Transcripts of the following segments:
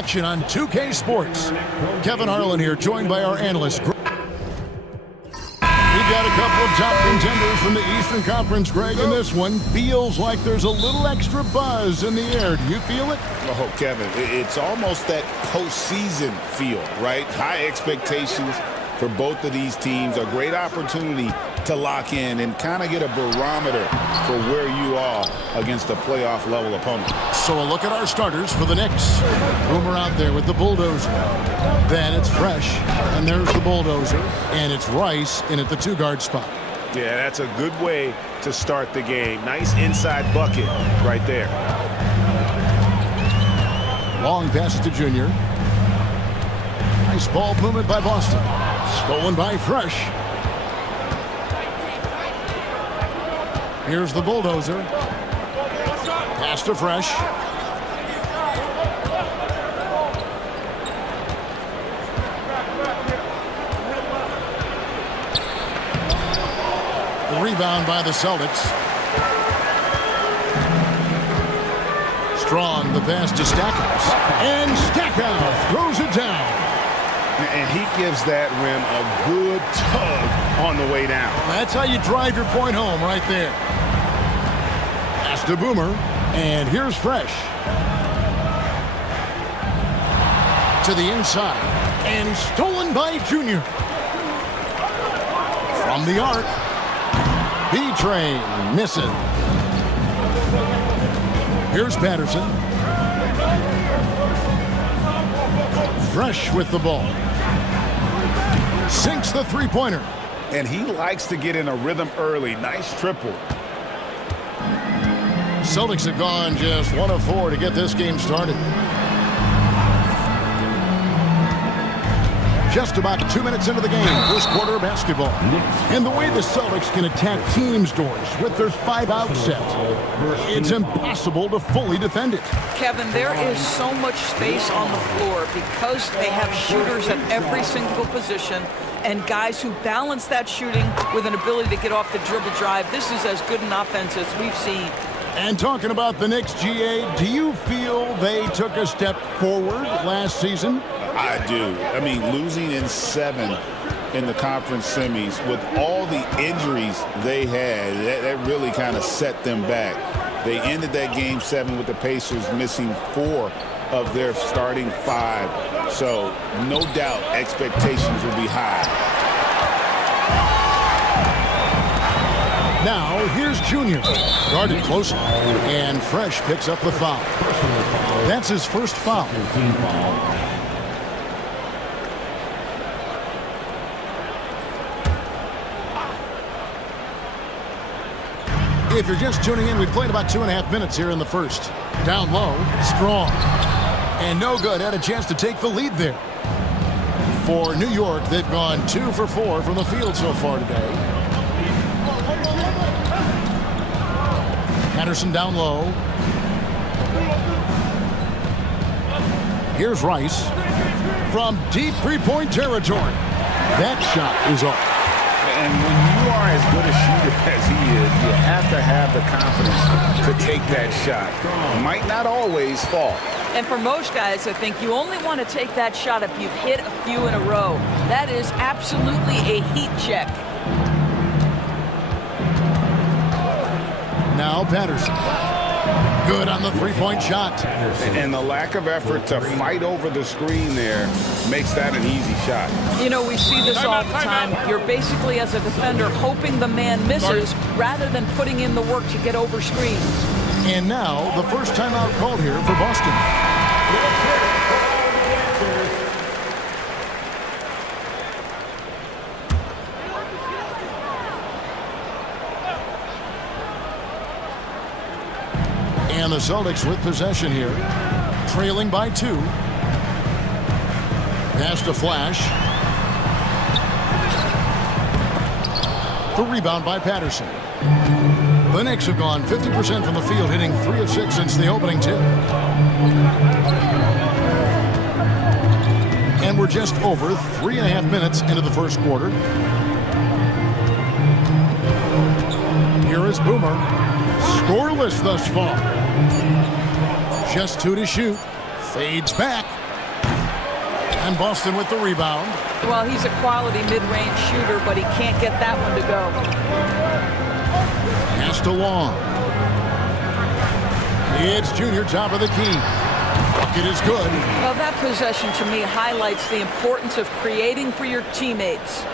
action on 2K Sports. Kevin Harlan here, joined by our analyst. We've got a couple of top contenders from the Eastern Conference, Greg, and this one feels like there's a little extra buzz in the air. Do you feel it? Oh, Kevin, it's almost that postseason feel, right? High expectations for both of these teams, a great opportunity to lock in and kind of get a barometer for where you are against a playoff-level opponent. So a look at our starters for the Knicks. Boomer out there with the bulldozer. Then it's Fresh, and there's the bulldozer, and it's Rice in at the two-guard spot. Yeah, that's a good way to start the game. Nice inside bucket right there. Long passes to Junior. Nice ball movement by Boston. Stolen by Fresh. Here's the bulldozer. Pass to Fresh. The rebound by the Celtics. Strong, the pass to Stackhouse. And Stackhouse throws it down. And he gives that rim a good tug on the way down. That's how you drive your point home right there. Pass to Boomer. And here's Fresh. To the inside. And stolen by Junior. From the arc. B-Train missing. Here's Patterson. Fresh with the ball. Sinks the three-pointer. And he likes to get in a rhythm early. Nice triple. Celtics have gone just 1 of 4 to get this game started. Just about 2 minutes into the game, first quarter of basketball. And the way the Celtics can attack teams, Doris, with their 5-out set, it's impossible to fully defend it. Kevin, there is so much space on the floor because they have shooters at every single position and guys who balance that shooting with an ability to get off the dribble drive. This is as good an offense as we've seen. And talking about the Knicks, GA, do you feel they took a step forward last season? I do. I mean, losing in 7 in the conference semis with all the injuries they had, that really kind of set them back. They ended that game 7 with the Pacers missing 4 of their starting 5. So no doubt expectations will be high. Now, here's Junior. Guarded closely. And Fresh picks up the foul. That's his first foul. If you're just tuning in, we've played about 2.5 minutes here in the first. Down low, Strong. And no good, had a chance to take the lead there. For New York, they've gone 2 for 4 from the field so far today. Patterson down low. Here's Rice from deep three-point territory. That shot is off. And when you are as good a shooter as he is, you have to have the confidence to take that shot. Might not always fall. And for most guys, I think you only want to take that shot if you've hit a few in a row. That is absolutely a heat check. Now Patterson. Good on the three-point shot. And the lack of effort to fight over the screen there makes that an easy shot. You know, we see this all the time. You're basically, as a defender, hoping the man misses rather than putting in the work to get over screens. And now, the first timeout called here for Boston. And the Celtics with possession here, trailing by 2. Pass to Flash. The rebound by Patterson. The Knicks have gone 50% from the field, hitting 3 of 6 since the opening tip. And we're just over 3.5 minutes into the first quarter. Here is Boomer. Scoreless thus far. Just 2 to shoot. Fades back. And Boston with the rebound. Well, he's a quality mid-range shooter, but he can't get that one to go. Pass to Long. It's Junior, top of the key. Bucket is good. Well, that possession to me highlights the importance of creating for your teammates.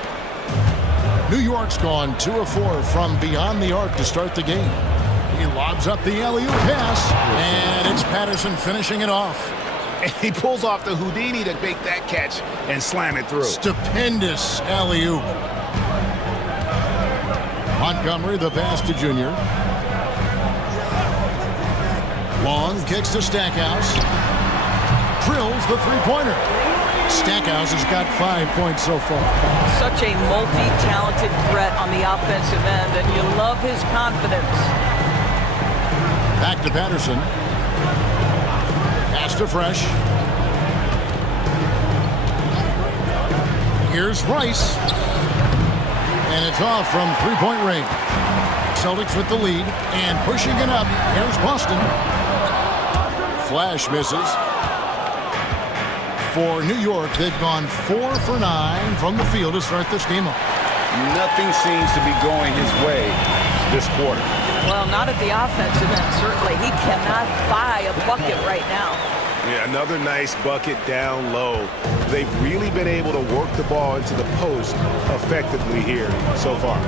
New York's gone 2 of 4 from beyond the arc to start the game. He lobs up the alley-oop pass, and it's Patterson finishing it off. And he pulls off the Houdini to make that catch and slam it through. Stupendous alley-oop. Montgomery, the pass to Junior. Long kicks to Stackhouse. Drills the three-pointer. Stackhouse has got 5 points so far. Such a multi-talented threat on the offensive end, and you love his confidence. Back to Patterson. Pass to Fresh. Here's Rice. And it's off from three-point range. Celtics with the lead and pushing it up. Here's Boston. Flash misses. For New York, they've gone 4 for 9 from the field to start this game off. Nothing seems to be going his way this quarter. Well, not at the offensive end, certainly. He cannot buy a bucket right now. Yeah, another nice bucket down low. They've really been able to work the ball into the post effectively here so far.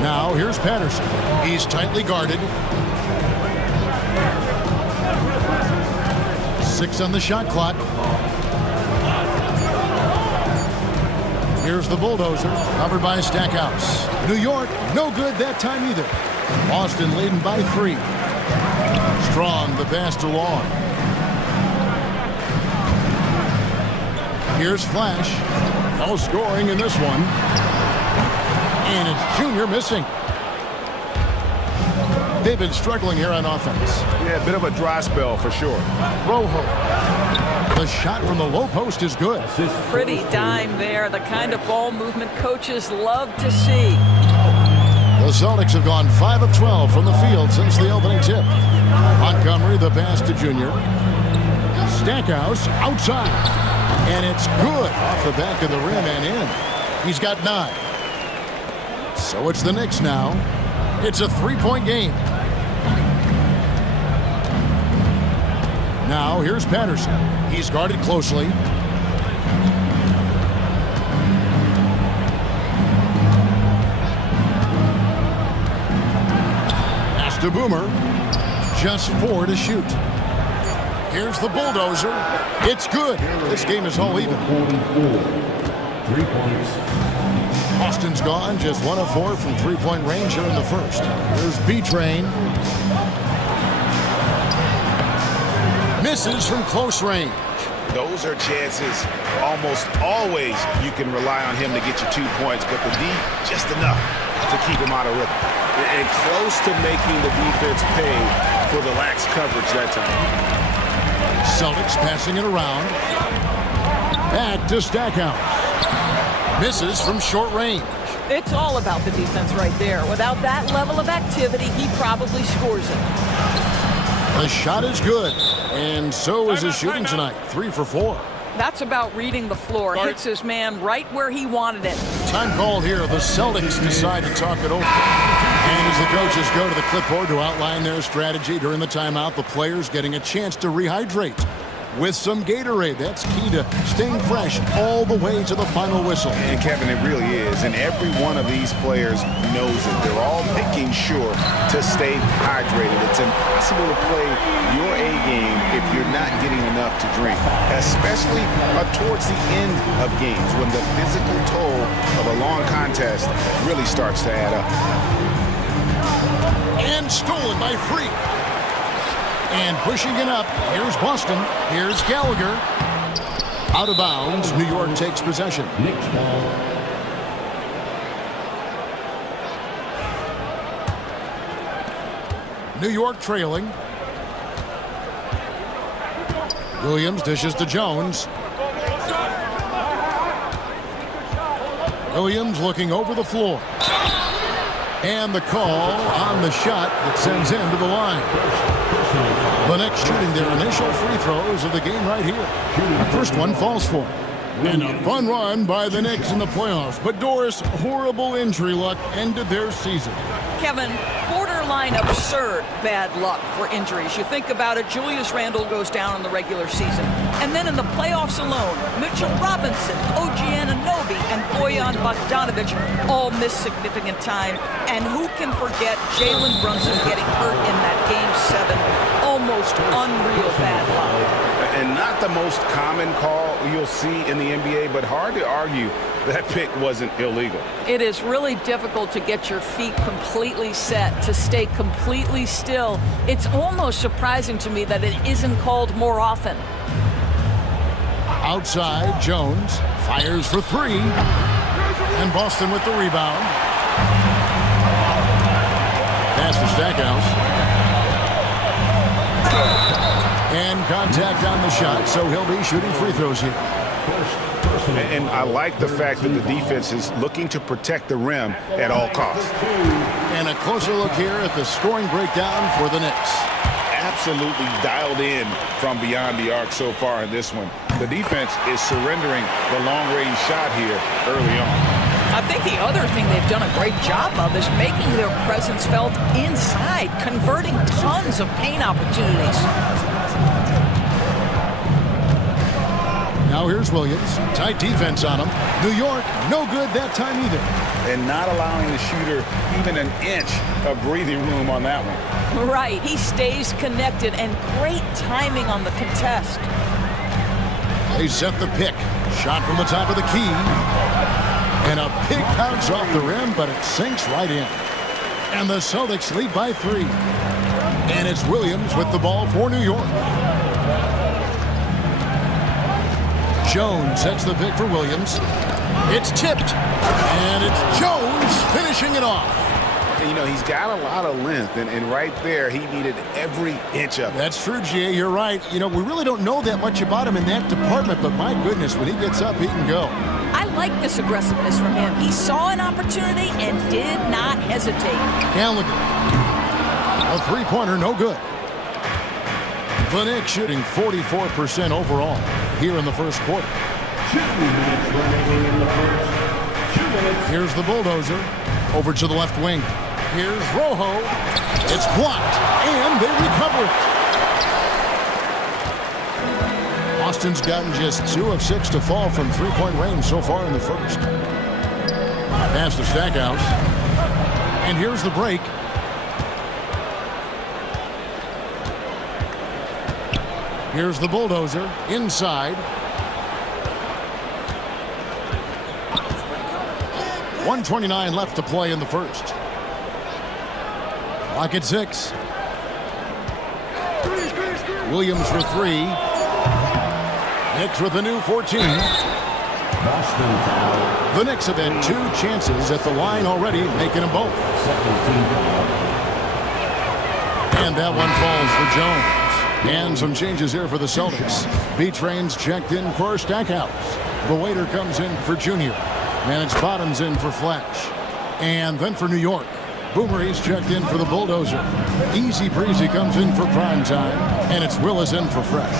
Now, here's Patterson. He's tightly guarded. 6 on the shot clock. Here's the bulldozer, covered by Stackhouse. New York, no good that time either. Boston leading by 3. Strong, the pass to Long. Here's Flash. No scoring in this one. And it's Junior missing. They've been struggling here on offense. Yeah, a bit of a dry spell for sure. Rojo. The shot from the low post is good. Pretty dime there, the kind of ball movement coaches love to see. The Celtics have gone 5 of 12 from the field since the opening tip. Montgomery, the pass to Junior. Stackhouse outside. And it's good off the back of the rim and in. He's got 9. So it's the Knicks now. It's a 3-point game. Now here's Patterson. He's guarded closely. Pass to Boomer. Just 4 to shoot. Here's the bulldozer. It's good. This game is all even. 3 points. Boston's gone just 1 of 4 from three-point range here in the first. Here's B-Train. Misses from close range. Those are chances almost always you can rely on him to get you 2 points, but the D just enough to keep him out of rhythm. And close to making the defense pay for the lax coverage that time. Celtics passing it around. Back to Stackhouse. Misses from short range. It's all about the defense right there. Without that level of activity, he probably scores it. The shot is good, and so is his shooting tonight. 3 for 4. That's about reading the floor. Hits his man right where he wanted it. Time called here. The Celtics decide to talk it over. And as the coaches go to the clipboard to outline their strategy during the timeout, the players getting a chance to rehydrate with some Gatorade. That's key to staying fresh all the way to the final whistle. And Kevin, it really is. And every one of these players knows it. They're all making sure to stay hydrated. It's impossible to play your A game if you're not getting enough to drink, especially towards the end of games when the physical toll of a long contest really starts to add up. And stolen by Freak. And pushing it up, here's Boston, here's Gallagher. Out of bounds, New York takes possession. Knicks ball. New York trailing. Williams dishes to Jones. Williams looking over the floor. And the call on the shot that sends him to the line. The Knicks shooting their initial free throws of the game right here. First one falls for it. And a fun run by the Knicks in the playoffs. But Doris, horrible injury luck ended their season. Kevin, borderline absurd bad luck for injuries. You think about it, Julius Randle goes down in the regular season. And then in the playoffs alone, Mitchell Robinson, OG Anunoby, and Bojan Bogdanovic all miss significant time. And who can forget Jalen Brunson getting hurt in that Game 7? Almost unreal bad luck. And not the most common call you'll see in the NBA, but hard to argue that pick wasn't illegal. It is really difficult to get your feet completely set, to stay completely still. It's almost surprising to me that it isn't called more often. Outside, Jones fires for three. And Boston with the rebound. Pass to Stackhouse. And contact on the shot, so he'll be shooting free throws here. And I like the fact that the defense is looking to protect the rim at all costs. And a closer look here at the scoring breakdown for the Knicks. Absolutely dialed in from beyond the arc so far in this one. The defense is surrendering the long-range shot here early on. I think the other thing they've done a great job of is making their presence felt inside, converting tons of paint opportunities. Now here's Williams. Tight defense on him. New York, no good that time either. And not allowing the shooter even an inch of breathing room on that one. Right, he stays connected, and great timing on the contest. They set the pick. Shot from the top of the key. And a big bounce off the rim, but it sinks right in. And the Celtics lead by 3. And it's Williams with the ball for New York. Jones sets the pick for Williams. It's tipped. And it's Jones finishing it off. You know, he's got a lot of length, and right there, he needed every inch of it. That's true, G.A. You're right. You know, we really don't know that much about him in that department, but my goodness, when he gets up, he can go. I like this aggressiveness from him. He saw an opportunity and did not hesitate. Gallagher. A three-pointer, no good. The Knicks shooting 44% overall here in the first quarter. 2 minutes remaining in the first. 2 minutes. Here's the bulldozer. Over to the left wing. Here's Rojo. It's blocked, and they recover it. Boston's gotten just 2 of 6 to fall from three-point range so far in the first. Pass to Stackhouse. And here's the break. Here's the bulldozer inside. 1:29 left to play in the first. Clock at 6. Williams for 3. Knicks with a new 14. Boston foul. The Knicks have had 2 chances at the line already, making them both. 17 foul. And that one falls for Jones. And some changes here for the Celtics. B-Train's checked in for Stackhouse. The waiter comes in for Junior. And it's Bottoms in for Flash. And then for New York, Boomer's checked in for the bulldozer. Easy Breezy comes in for prime time. And it's Willis in for Fresh.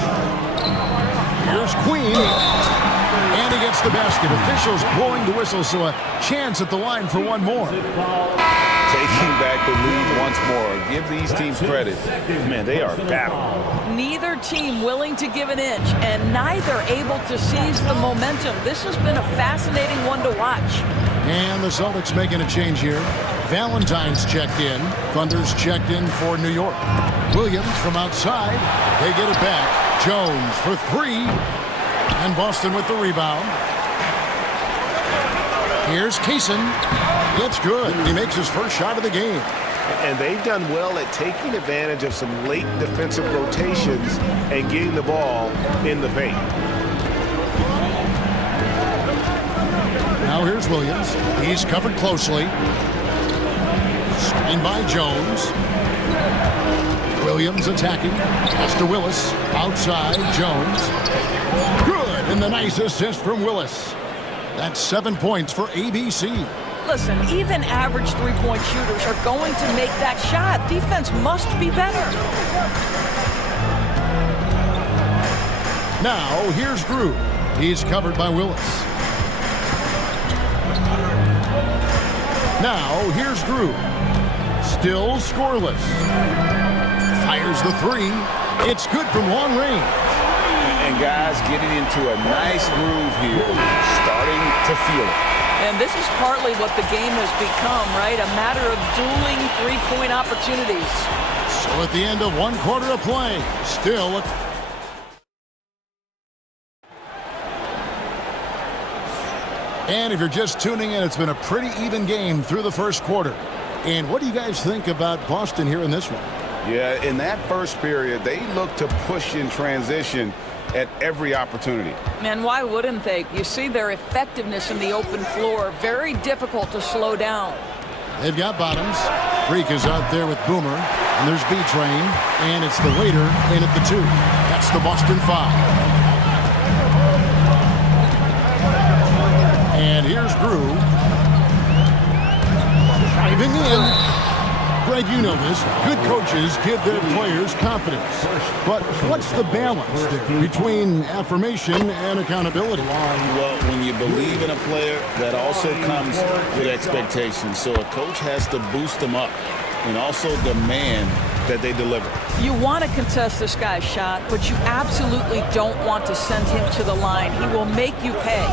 Here's Queen. And he gets the basket. Officials blowing the whistle, so a chance at the line for one more. Taking back the lead once more. Give these teams credit. Man, they are battling. Neither team willing to give an inch, and neither able to seize the momentum. This has been a fascinating one to watch. And the Celtics making a change here. Valentine's checked in. Thunder's checked in for New York. Williams from outside. They get it back. Jones for 3. And Boston with the rebound. Here's Kaysen. It's good. He makes his first shot of the game. And they've done well at taking advantage of some late defensive rotations and getting the ball in the paint. Now here's Williams. He's covered closely. Screened by Jones. Williams attacking. Pass to Willis. Outside, Jones. Good. And the nice assist from Willis. That's 7 points for ABC. Listen, even average three-point shooters are going to make that shot. Defense must be better. Now, here's Drew. He's covered by Willis. Now, here's Drew. Still scoreless. Fires the three. It's good from long range. And guys getting into a nice groove here, starting to feel it. And this is partly what the game has become, right? A matter of dueling three-point opportunities. So at the end of one quarter of play, still a... And if you're just tuning in, it's been a pretty even game through the first quarter. And what do you guys think about Boston here in this one? Yeah, in that first period, they looked to push in transition at every opportunity. Man, why wouldn't they? You see their effectiveness in the open floor. Very difficult to slow down. They've got bottoms. Freak is out there with Boomer. And there's B-Train. And it's the waiter in at the 2. That's the Boston foul. And here's Drew. Driving in. Greg, you know this. Good coaches give their players confidence. But what's the balance there between affirmation and accountability? Well, when you believe in a player, that also comes with expectations. So a coach has to boost them up and also demand that they deliver. You want to contest this guy's shot, but you absolutely don't want to send him to the line. He will make you pay.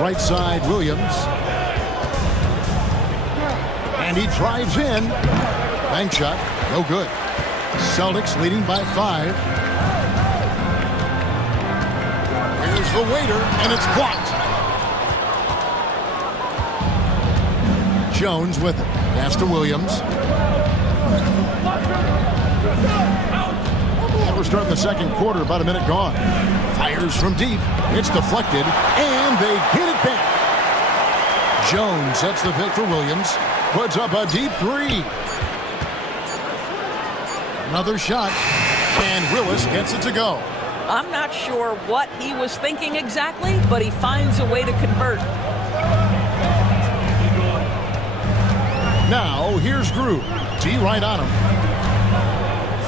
Right side, Williams. And he drives in. Bank shot, no good. Celtics leading by 5. Here's the waiter, and it's blocked. Jones with it. Pass to Williams. And we're starting the second quarter, about a minute gone. Fires from deep. It's deflected, and they get it back. Jones sets the pick for Williams. Puts up a deep 3. Another shot, and Willis gets it to go. I'm not sure what he was thinking exactly, but he finds a way to convert. Now, here's Drew. D right on him.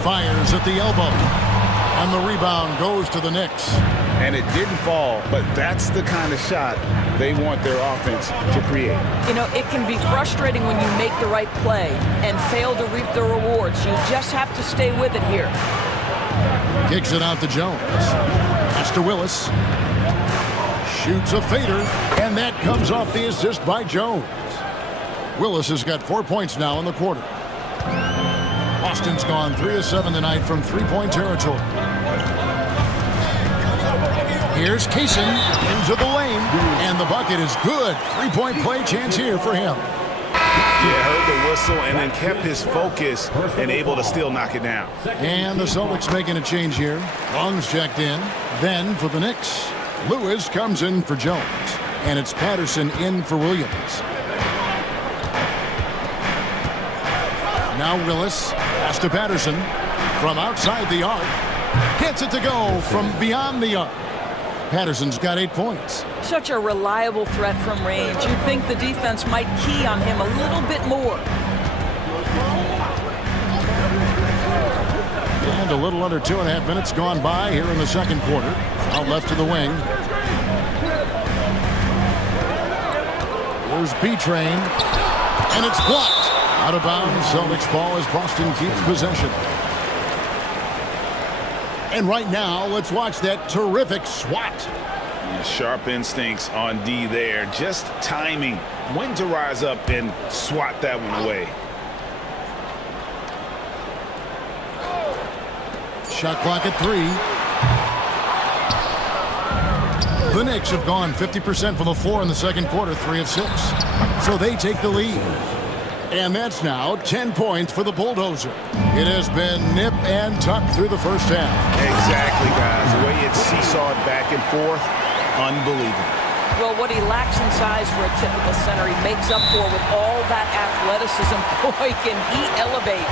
Fires at the elbow. And the rebound goes to the Knicks. And it didn't fall, but that's the kind of shot they want their offense to create. You know, it can be frustrating when you make the right play and fail to reap the rewards. You just have to stay with it here. Kicks it out to Jones. Pass to Willis. Shoots a fader, and that comes off the assist by Jones. Willis has got 4 points now in the quarter. Boston's gone 3 of 7 tonight from three-point territory. Here's Kaysen into the lane, and the bucket is good. Three-point play chance here for him. Yeah, heard the whistle and then kept his focus and able to still knock it down. And the Celtics making a change here. Long's checked in. Then for the Knicks, Lewis comes in for Jones, and it's Patterson in for Williams. Now Willis, pass to Patterson from outside the arc. Gets it to go from beyond the arc. Patterson's got 8 points. Such a reliable threat from range. You'd think the defense might key on him a little bit more. And a little under 2.5 minutes gone by here in the second quarter. Out left to the wing. Here's B-Train. And it's blocked. Out of bounds. Celtics ball as Boston keeps possession. And right now, let's watch that terrific swat. Sharp instincts on D there. Just timing when to rise up and swat that one away. Shot clock at 3. The Knicks have gone 50% from the floor in the second quarter, 3 of 6. So they take the lead. And that's now 10 points for the Bulldozer. It has been nip and tuck through the first half. Exactly, guys. The way it's seesawed back and forth, unbelievable. Well, what he lacks in size for a typical center, he makes up for with all that athleticism. Boy, can he elevate.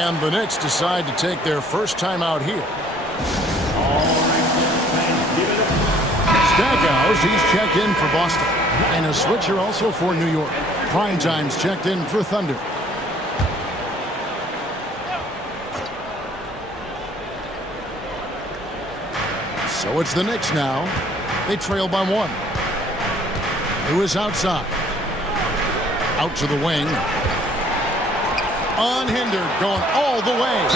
And the Knicks decide to take their first time out here. Stackhouse, he's checked in for Boston. And a switch here also for New York. Prime time's checked in for Thunder. So it's the Knicks now. They trail by 1. Lewis outside. Out to the wing. Unhindered, going all the way.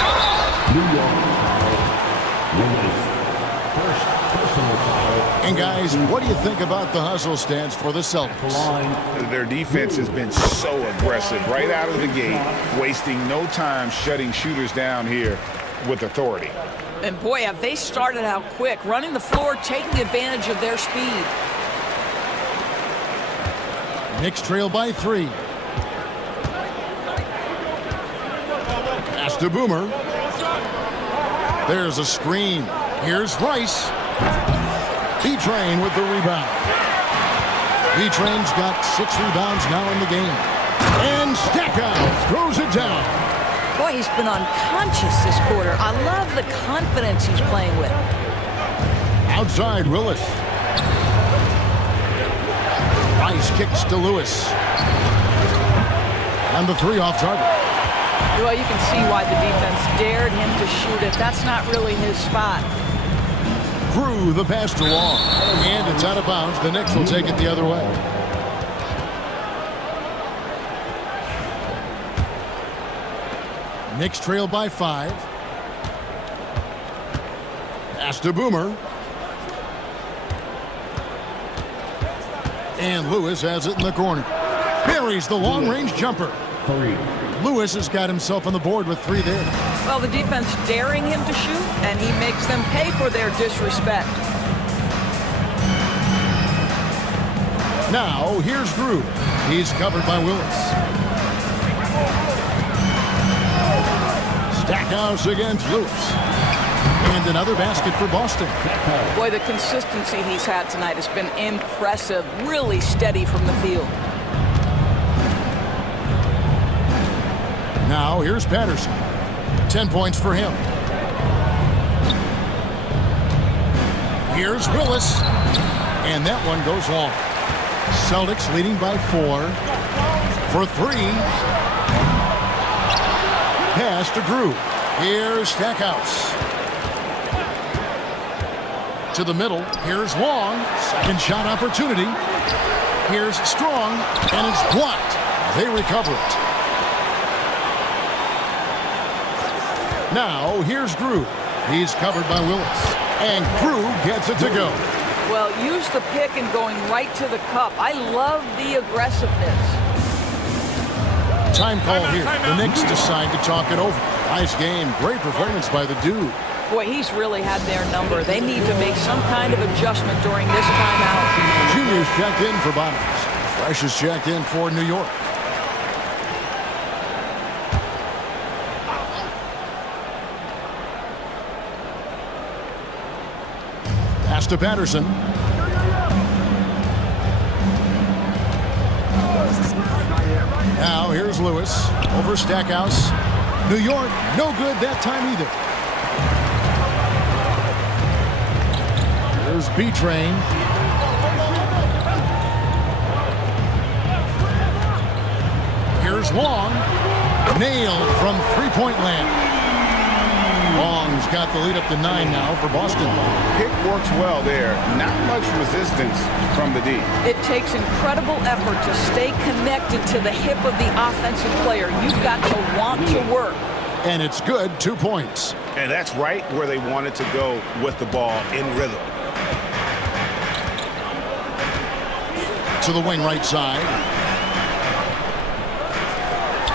New York foul. Lewis. First personal foul. And guys, what do you think about the hustle stance for the Celtics? Their defense has been so aggressive right out of the gate, wasting no time shutting shooters down here with authority. And boy, have they started out quick, running the floor, taking advantage of their speed. Knicks trail by 3. Pass to Boomer. There's a screen. Here's Rice. B-Train with the rebound. B-Train's got 6 rebounds now in the game. And Stackhouse throws it down. Boy, he's been unconscious this quarter. I love the confidence he's playing with. Outside, Willis. Rice kicks to Lewis. And the 3 off target. Well, you can see why the defense dared him to shoot it. That's not really his spot. Drew the pass to Long. And it's out of bounds. The Knicks will take it the other way. Knicks trail by 5. Pass to Boomer. And Lewis has it in the corner. Buries the long-range jumper. 3. Lewis has got himself on the board with 3 there. Well, the defense daring him to shoot, and he makes them pay for their disrespect. Now, here's Drew. He's covered by Willis. Stackhouse against Lewis. And another basket for Boston. Boy, the consistency he's had tonight has been impressive. Really steady from the field. Now, here's Patterson. 10 points for him. Here's Willis. And that one goes long. Celtics leading by 4. For 3. Pass to Drew. Here's Stackhouse. To the middle. Here's Long. Second shot opportunity. Here's Strong. And it's blocked. They recover it. Now, here's Drew. He's covered by Willis. And Drew gets it to go. Well, use the pick and going right to the cup. I love the aggressiveness. Time call here. The Knicks decide to talk it over. Nice game. Great performance by the dude. Boy, he's really had their number. They need to make some kind of adjustment during this timeout. Junior's checked in for Bottoms. Fresh is checked in for New York. Pass to Patterson. Now here's Lewis over Stackhouse. New York, no good that time either. There's B-Train. Here's Long. Nailed from three-point land. Long's got the lead up to 9 now for Boston. Pick works well there. Not much resistance from the D. It takes incredible effort to stay connected to the hip of the offensive player. You've got to want to work. And it's good, 2 points. And that's right where they wanted to go with the ball in rhythm. To the wing right side.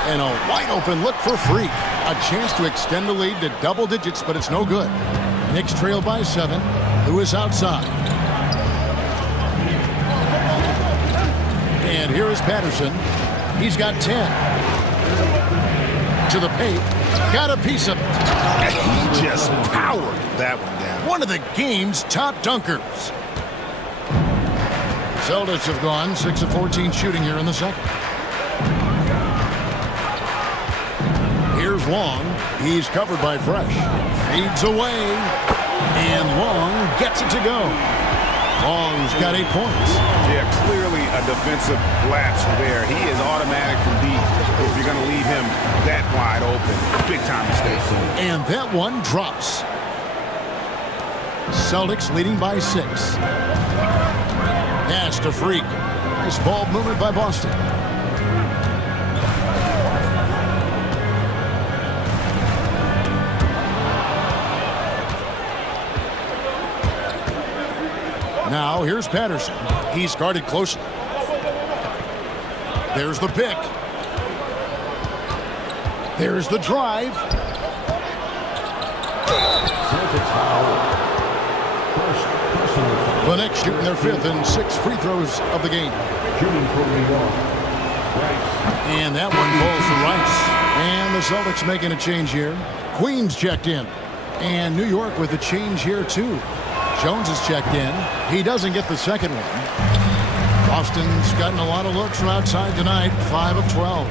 And a wide open look for Freak. A chance to extend the lead to double digits, but it's no good. Knicks trail by 7. Lewis outside. And here is Patterson. He's got 10. To the paint. Got a piece of it. He just powered that one down. One of the game's top dunkers. Celtics have gone 6 of 14 shooting here in the second. Here's Long. He's covered by Fresh. Fades away. And Long gets it to go. Long's got 8 points. Yeah, clearly a defensive lapse there. He is automatic from deep if you're going to leave him that wide open. Big time mistake. And that one drops. Celtics leading by 6. Pass to Freak. Nice ball movement by Boston. Now here's Patterson. He's guarded closely. There's the pick. There's the drive. Celtics foul. First personal foul. The Knicks shooting their 5th and 6th free throws of the game. Shooting for New York. Rice. And that one falls for Rice. And the Celtics making a change here. Queens checked in. And New York with a change here too. Jones is checked in. He doesn't get the second one. Boston's gotten a lot of looks from outside tonight. 5 of 12.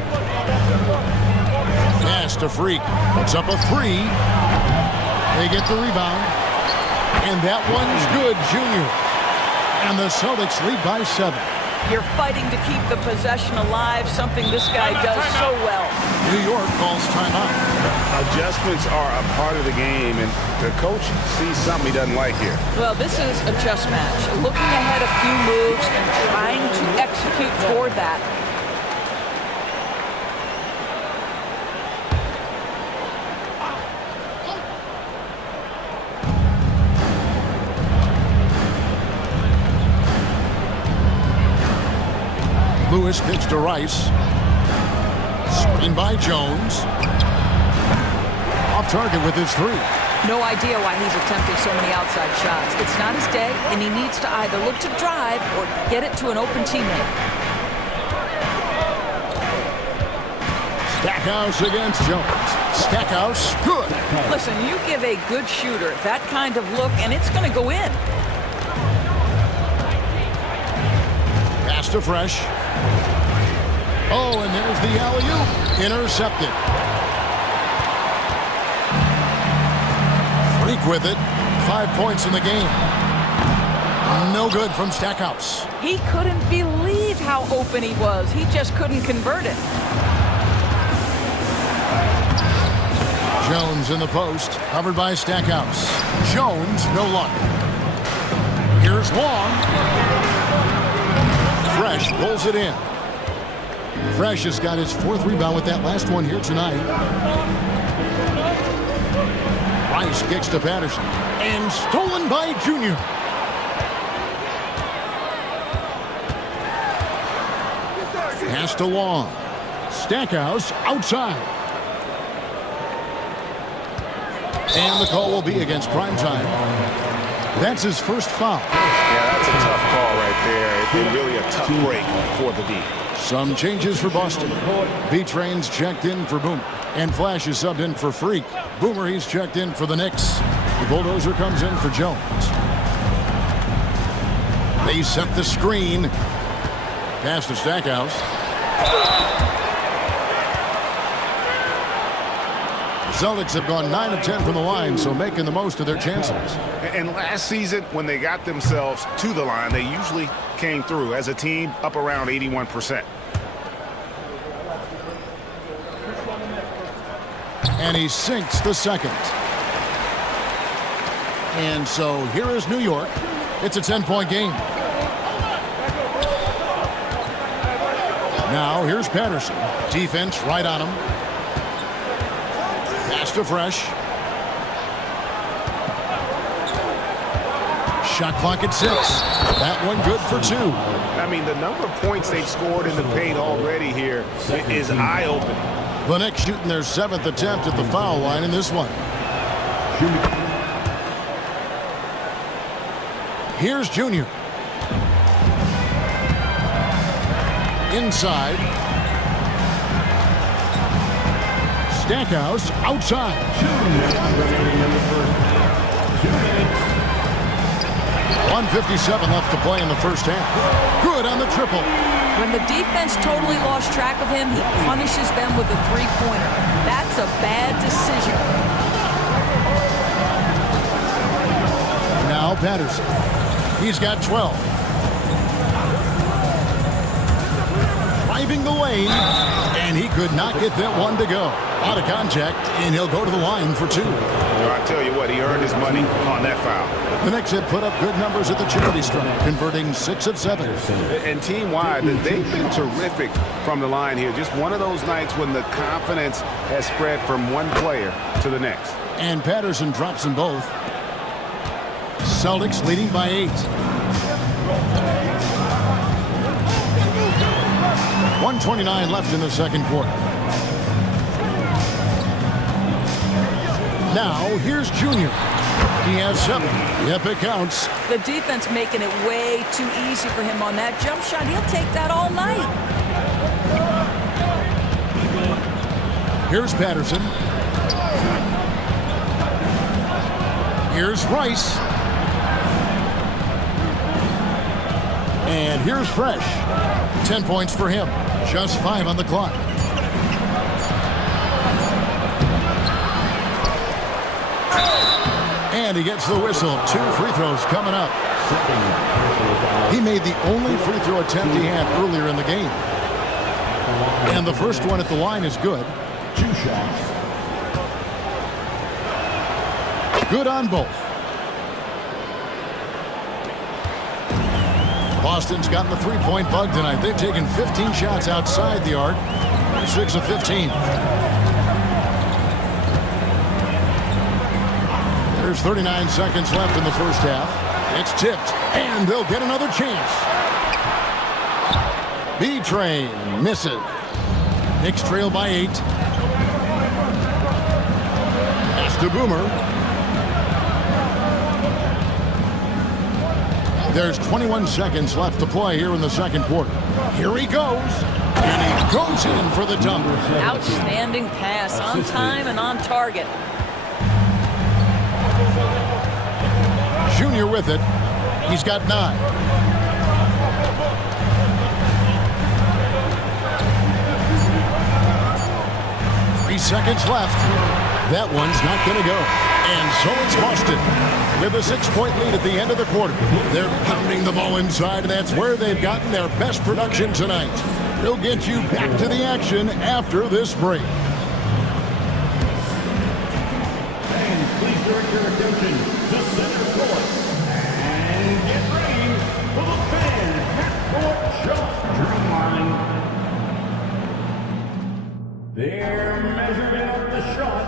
Pass to Freak. Puts up a 3. They get the rebound. And that one's good, Junior. And the Celtics lead by 7. You're fighting to keep the possession alive, something this guy does so well. New York calls timeout. Adjustments are a part of the game, and the coach sees something he doesn't like here. Well, this is a chess match. Looking ahead a few moves and trying to execute toward that. Lewis kicks to Rice. Screen by Jones. Off target with his 3. No idea why he's attempting so many outside shots. It's not his day, and he needs to either look to drive or get it to an open teammate. Stackhouse against Jones. Stackhouse, good. Listen, you give a good shooter that kind of look, and it's going to go in. Pass to Fresh. Oh, and there's the alley-oop. Intercepted. Freak with it. 5 points in the game. No good from Stackhouse. He couldn't believe how open he was. He just couldn't convert it. Jones in the post. Covered by Stackhouse. Jones, no luck. Here's Long. Fresh pulls it in. Fresh has got his 4th rebound with that last one here tonight. Rice kicks to Patterson. And stolen by Junior. Pass to Long. Stackhouse outside. And the call will be against Primetime. That's his first foul. Yeah, that's a tough call right there. And really a tough break for the D. Some changes for Boston. B-Train's checked in for Boomer. And Flash is subbed in for Freak. Boomer, he's checked in for the Knicks. The Bulldozer comes in for Jones. They set the screen. Pass to Stackhouse. The Celtics have gone 9 of 10 from the line, so making the most of their chances. And last season, when they got themselves to the line, they usually came through as a team up around 81%. And he sinks the second. And so here is New York. It's a 10-point game. Now here's Patterson. Defense right on him. Pass to Fresh. Shot clock at 6. That one good for 2. I mean, the number of points they've scored in the paint already here is eye-opening. The Knicks shooting their 7th attempt at the foul line in this one. Here's Junior. Inside. Stackhouse outside. 1:57 left to play in the first half. Good on the triple. When the defense totally lost track of him, he punishes them with a 3-pointer. That's a bad decision. Now Patterson. He's got 12. Driving the lane, and he could not get that one to go. Out of contact, and he'll go to the line for 2. Well, I tell you what, he earned his money on that foul. The Knicks have put up good numbers at the charity stripe, converting 6 of 7. And team-wide, they've been terrific from the line here. Just one of those nights when the confidence has spread from one player to the next. And Patterson drops them both. Celtics leading by 8. 1:29 left in the second quarter. Now, here's Junior. He has 7. Yep, it counts. The defense making it way too easy for him on that jump shot. He'll take that all night. Here's Patterson. Here's Rice. And here's Fresh. 10 points for him. Just 5 on the clock. And he gets the whistle. 2 free throws coming up. He made the only free throw attempt he had earlier in the game. And the first one at the line is good. 2 shots. Good on both. Boston's gotten the three-point bug tonight. They've taken 15 shots outside the arc. 6 of 15. There's 39 seconds left in the first half. It's tipped, and they'll get another chance. B-Train misses. Knicks trail by 8. Pass to Boomer. There's 21 seconds left to play here in the second quarter. Here he goes. And he goes in for the dunk. Outstanding pass, on time and on target. Junior with it. He's got 9. Three seconds left. That one's not going to go. And so it's Boston with a 6-point lead at the end of the quarter. They're pounding the ball inside, and that's where they've gotten their best production tonight. We'll get you back to the action after this break. Fans, please direct your attention to center court. And get ready for the fan half-court shot drum line. They're measuring up the shot.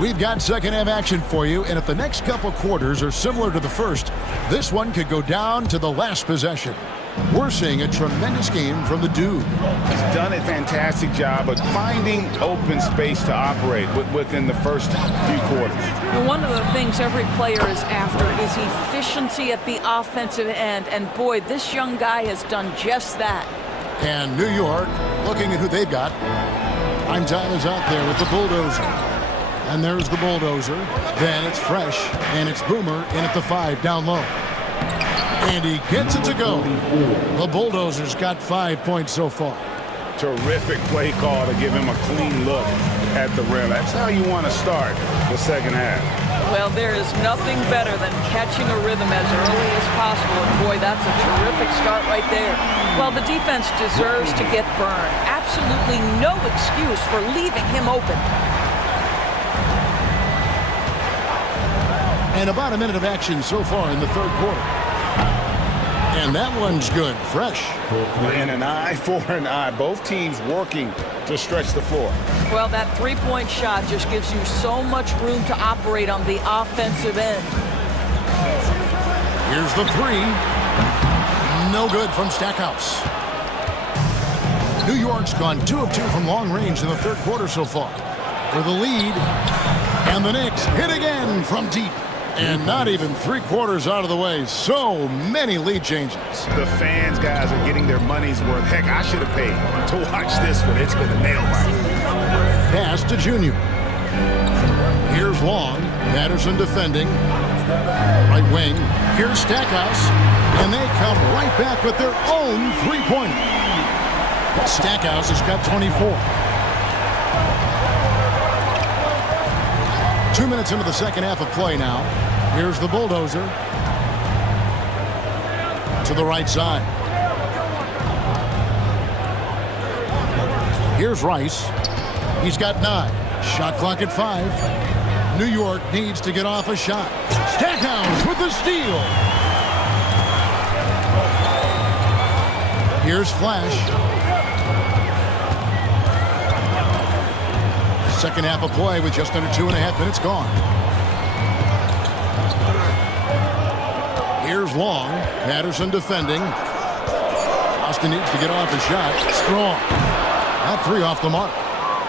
We've got second half action for you, and if the next couple quarters are similar to the first, this one could go down to the last possession. We're seeing a tremendous game from the dude. He's done a fantastic job of finding open space to operate within the first few quarters. Well, one of the things every player is after is efficiency at the offensive end, and boy, this young guy has done just that. And New York, looking at who they've got. Prime time is out there with the bulldozer. And there's the bulldozer. Then it's Fresh, and it's Boomer in at the 5 down low. And he gets it to go. The bulldozer's got 5 points so far. Terrific play call to give him a clean look at the rim. That's how you want to start the second half. Well, there is nothing better than catching a rhythm as early as possible. And boy, that's a terrific start right there. Well, the defense deserves to get burned. Absolutely no excuse for leaving him open. And about a minute of action so far in the third quarter. And that one's good. Fresh. And an eye for an eye. Both teams working to stretch the floor. Well, that three-point shot just gives you so much room to operate on the offensive end. Here's the 3. No good from Stackhouse. New York's gone 2 of 2 from long range in the third quarter so far. For the lead. And the Knicks hit again from deep. And not even 3/4 out of the way. So many lead changes. The fans, guys, are getting their money's worth. Heck, I should have paid to watch this one. It's been a nail biter. Pass to Junior. Here's Long. Patterson defending. Right wing. Here's Stackhouse. And they come right back with their own three-pointer. Stackhouse has got 24. 2 minutes into the second half of play now. Here's the bulldozer. To the right side. Here's Rice. He's got 9. Shot clock at 5. New York needs to get off a shot. Stackhouse with the steal. Here's Flash. Second half of play with just under 2.5 minutes gone. Here's Long. Patterson defending. Boston needs to get off a shot. Strong. That 3 off the mark.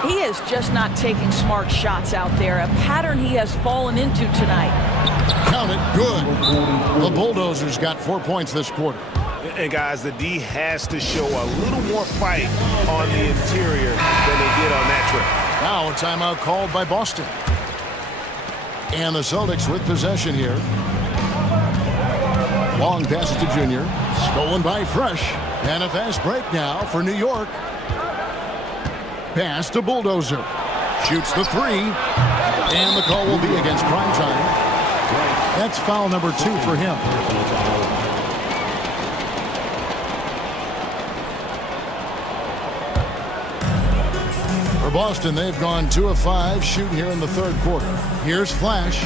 He is just not taking smart shots out there, a pattern he has fallen into tonight. Count it. Good. The Bulldozers got 4 points this quarter. And guys, the D has to show a little more fight on the interior than they did on that trip. Now a timeout called by Boston. And the Celtics with possession here. Long passes to Junior. Stolen by Fresh. And a fast break now for New York. Pass to Bulldozer. Shoots the 3. And the call will be against Primetime. That's foul number 2 for him. For Boston, they've gone 2 of 5 shooting here in the third quarter. Here's Flash.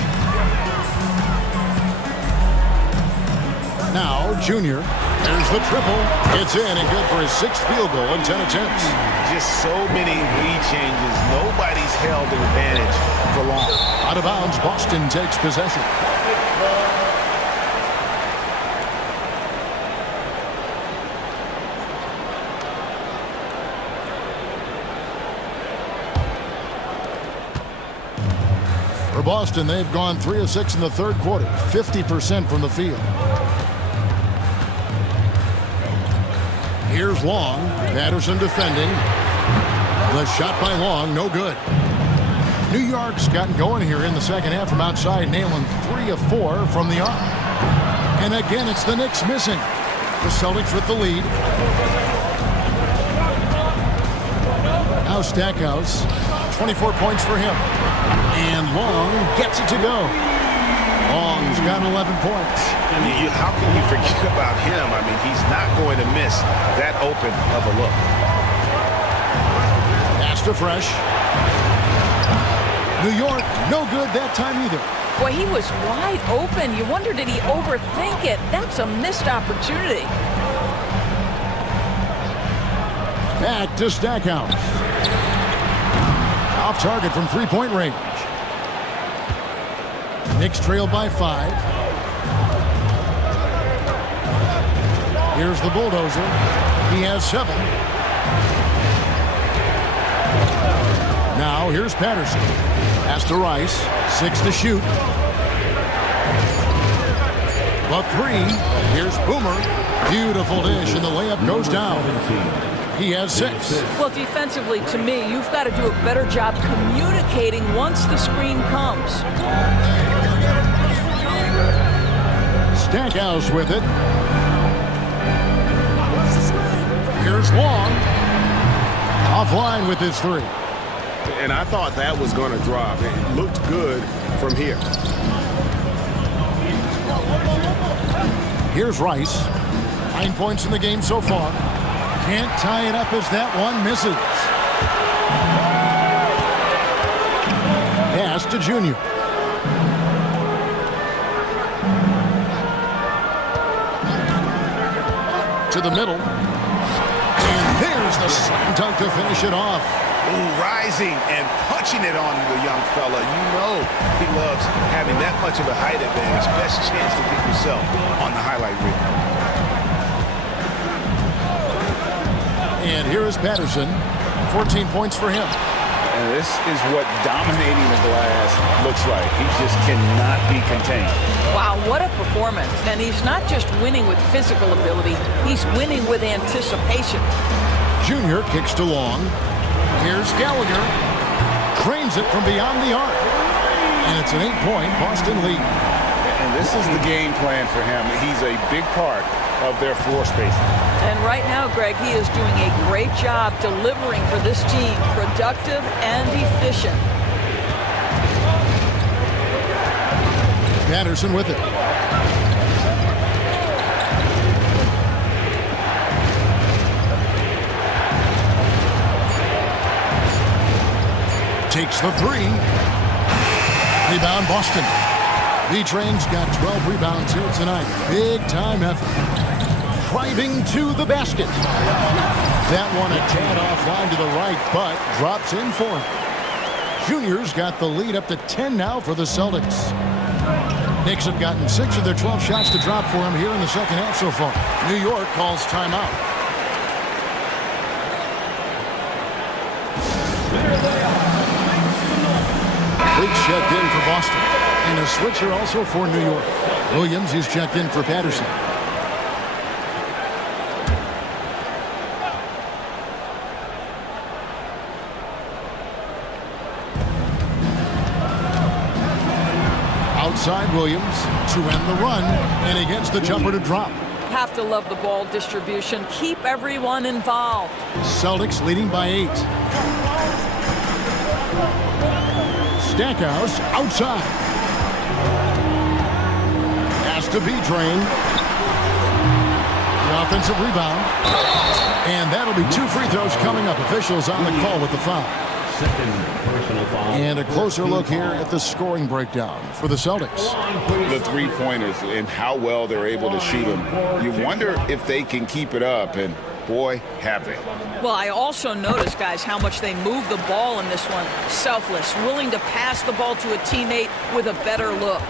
Now, Junior. There's the triple. It's in and good for his 6th field goal in 10 attempts. Just so many lead changes. Nobody's held an advantage for long. Out of bounds, Boston takes possession. For Boston, they've gone 3 of 6 in the third quarter, 50% from the field. Here's Long. Patterson defending. The shot by Long, no good. New York's gotten going here in the second half from outside, nailing 3 of 4 from the arc. And again, it's the Knicks missing. The Celtics with the lead. Now Stackhouse, 24 points for him. And Long gets it to go. Long's got 11 points. How can you forget about him? I mean, he's not going to miss that open of a look. Pass to Fresh. New York, no good that time either. Boy, he was wide open. You wonder, did he overthink it? That's a missed opportunity. Back to Stackhouse. Off target from three-point range. Knicks trail by 5. Here's the Bulldozer. He has 7. Now here's Patterson. Pass to Rice. 6 to shoot. The 3. Here's Boomer. Beautiful dish, and the layup goes down. He has 6. Well, defensively, to me, you've got to do a better job communicating once the screen comes. Stackhouse with it. Here's Long. Offline with his 3. And I thought that was going to drop. It looked good from here. Here's Rice. 9 points in the game so far. Can't tie it up as that one misses. Pass to Junior. To the middle. And there's the slam dunk to finish it off. Ooh, rising and punching it on the young fella. You know he loves having that much of a height advantage. Best chance to get yourself on the highlight reel. And here is Patterson. 14 points for him. And this is what dominating the glass looks like. He just cannot be contained. Wow, what a performance. And he's not just winning with physical ability, he's winning with anticipation. Junior kicks to Long. Here's Gallagher. Cranes it from beyond the arc. And it's an 8-point Boston lead. And this is the game plan for him. He's a big part of their floor spacing. And right now, Greg, he is doing a great job delivering for this team, productive and efficient. Patterson with it. Takes the three. Rebound, Boston. B-Train's got 12 rebounds here tonight. Big time effort. Driving to the basket. That one a tad offline to the right, but drops in for him. Junior's got the lead up to 10 now for the Celtics. Knicks have gotten 6 of their 12 shots to drop for him here in the second half so far. New York calls timeout. Freaks checked in for Boston. And a switcher also for New York. Williams is checked in for Patterson. Outside Williams to end the run, and he gets the jumper to drop. Have to love the ball distribution. Keep everyone involved. Celtics leading by 8. Stackhouse outside. Has to be drained. The offensive rebound. And that'll be 2 free throws coming up. Officials on the call with the foul. Second personal foul. And a closer look here at the scoring breakdown for the Celtics. The three-pointers and how well they're able to shoot them. You wonder if they can keep it up, and boy, have they. Well, I also noticed, guys, how much they move the ball in this one. Selfless, willing to pass the ball to a teammate with a better look.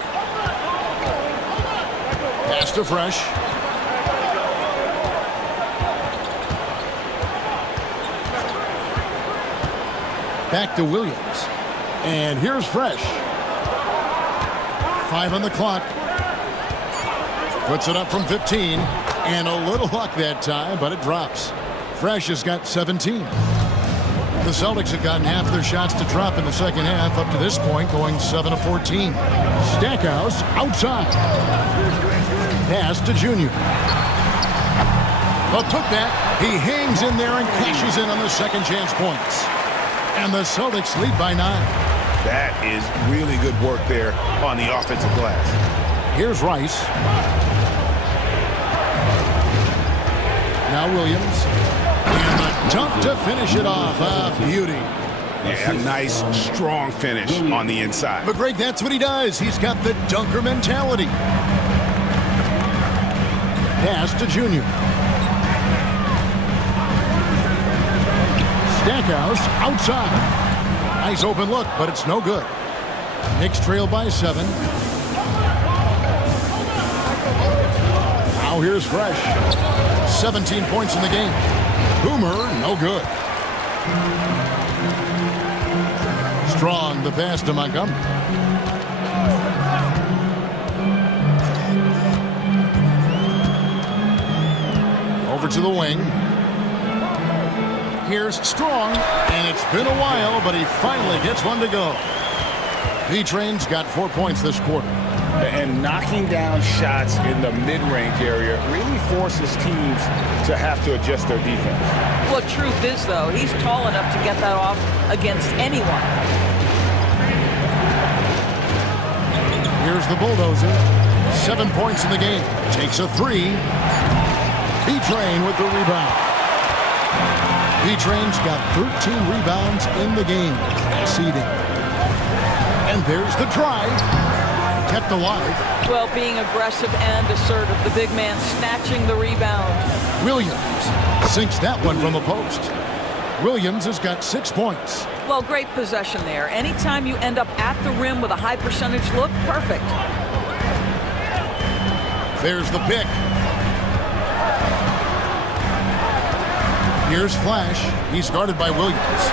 Pass to Fresh. Back to Williams. And here's Fresh. 5 on the clock. Puts it up from 15. And a little luck that time, but it drops. Fresh has got 17. The Celtics have gotten half their shots to drop in the second half up to this point, going 7 of 14. Stackhouse outside. Pass to Junior. But took that. He hangs in there and cashes in on the second chance points. And the Celtics lead by 9. That is really good work there on the offensive glass. Here's Rice. Now Williams. And the dunk to finish it off. Beauty. Yeah, a nice, strong finish on the inside. But Greg, that's what he does. He's got the dunker mentality. Pass to Junior. Stackhouse outside. Nice open look, but it's no good. Knicks trail by 7. Now here's Fresh. 17 points in the game. Boomer, no good. Strong, the pass to Montgomery. Over to the wing. Here's Strong, and it's been a while, but he finally gets one to go. B-Train's got 4 points this quarter. And knocking down shots in the mid-range area really forces teams to have to adjust their defense. Well, truth is, though, he's tall enough to get that off against anyone. Here's the bulldozer. 7 points in the game. Takes a 3. B-Train with the rebound. B-Train's got 13 rebounds in the game. Seeding. And there's the drive. Kept alive. Well, being aggressive and assertive. The big man snatching the rebound. Williams sinks that one from the post. Williams has got 6 points. Well, great possession there. Anytime you end up at the rim with a high percentage look, perfect. There's the pick. Here's Flash. He's guarded by Williams.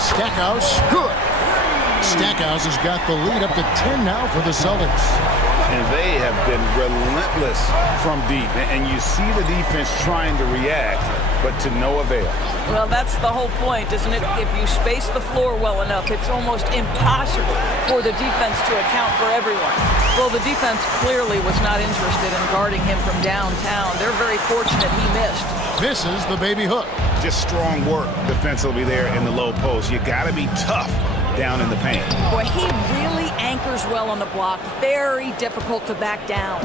Stackhouse, good. Stackhouse has got the lead up to 10 now for the Celtics. And they have been relentless from deep. And you see the defense trying to react, but to no avail. Well, that's the whole point, isn't it? If you space the floor well enough, it's almost impossible for the defense to account for everyone. Well, the defense clearly was not interested in guarding him from downtown. They're very fortunate he missed. Misses the baby hook. Just strong work defensively there in the low post. You got to be tough down in the paint. Boy, he really anchors well on the block. Very difficult to back down.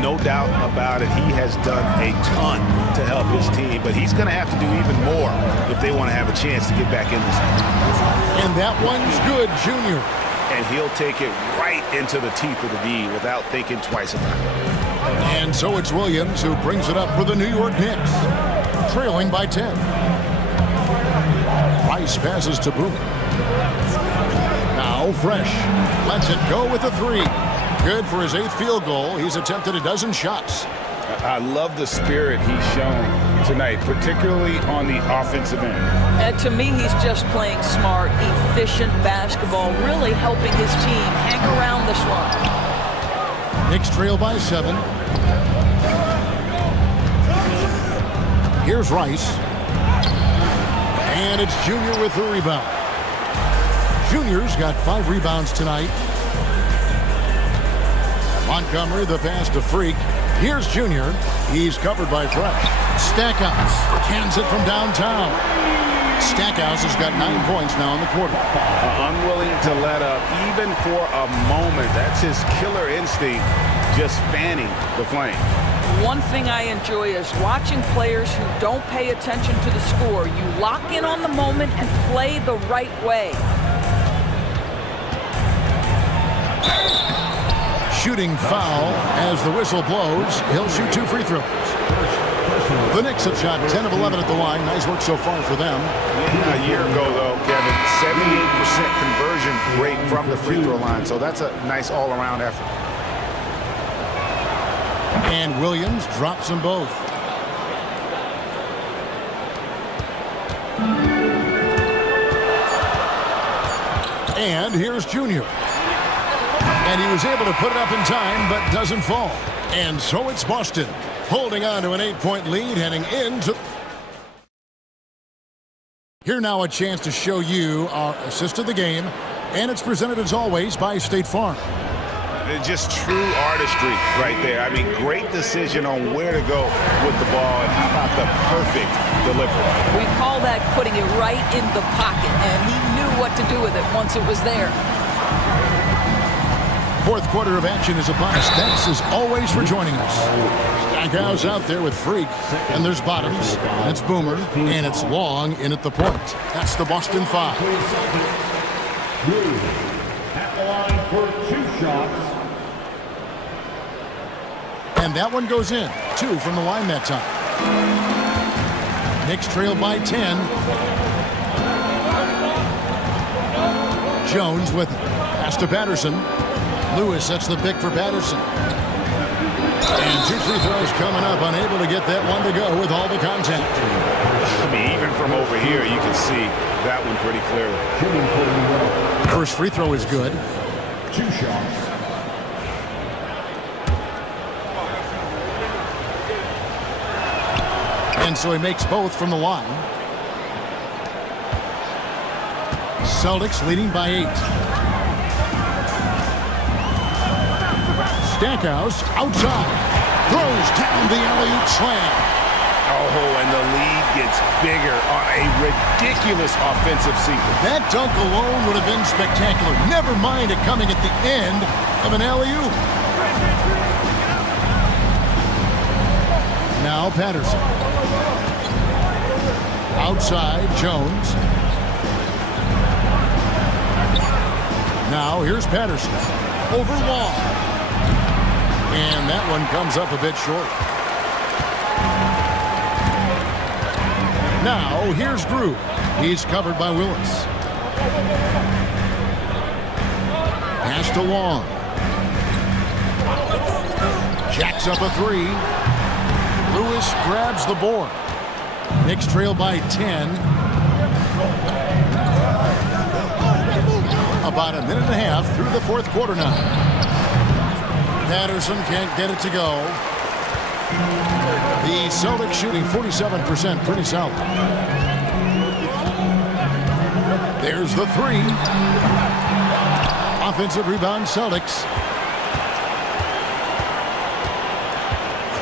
No doubt about it. He has done a ton to help his team, but he's going to have to do even more if they want to have a chance to get back in this. And that one's good, Junior. And he'll take it right into the teeth of the D without thinking twice about it. And so it's Williams who brings it up for the New York Knicks, trailing by 10. Rice passes to Boomer. Now Fresh lets it go with a three. Good for his 8th field goal. He's attempted a dozen shots. I love the spirit he's shown tonight, particularly on the offensive end. And to me, he's just playing smart, efficient basketball, really helping his team hang around this one. Knicks trail by 7. Here's Rice. And it's Junior with the rebound. Junior's got 5 rebounds tonight. Montgomery, the pass to Freak. Here's Junior. He's covered by Fresh. Stackhouse cans it from downtown. Stackhouse has got 9 points now in the quarter. Unwilling to let up even for a moment. That's his killer instinct, just fanning the flame. One thing I enjoy is watching players who don't pay attention to the score. You lock in on the moment and play the right way. Shooting foul as the whistle blows. He'll shoot 2 free throws. The Knicks have shot 10 of 11 at the line. Nice work so far for them. A year ago, though, Kevin, 78% conversion rate from the free throw line. So that's a nice all-around effort. And Williams drops them both. And here's Junior. And he was able to put it up in time, but doesn't fall. And so it's Boston, holding on to an 8-point lead, heading into... Here now a chance to show you our assist of the game. And it's presented, as always, by State Farm. Just true artistry right there. I mean, great decision on where to go with the ball, and how about the perfect delivery? We call that putting it right in the pocket, and he knew what to do with it once it was there. 4th quarter of action is upon us. Thanks, as always, for joining us. Stackhouse out there with Freak, and there's Bottoms, and it's Boomer, and it's Long in at the point. That's the Boston 5. At the line for 2 shots. And that one goes in. 2 from the line that time. Knicks trail by 10. Jones with it. Pass to Patterson. Lewis sets the pick for Patterson. And 2 free throws coming up. Unable to get that one to go with all the contact. I mean, even from over here, you can see that one pretty clearly. First free throw is good. 2 shots. And so he makes both from the line. Celtics leading by 8. Stackhouse outside. Throws down the alley-oop slam. Oh, and the lead gets bigger on a ridiculous offensive sequence. That dunk alone would have been spectacular. Never mind it coming at the end of an alley-oop. Now Patterson. Outside, Jones. Now here's Patterson. Over Long. And that one comes up a bit short. Now here's Drew. He's covered by Willis. Pass to Long. Jacks up a 3. Lewis grabs the board. Knicks trail by 10. About a minute and a half through the 4th quarter now. Patterson can't get it to go. The Celtics shooting 47%, pretty solid. There's the three. Offensive rebound, Celtics.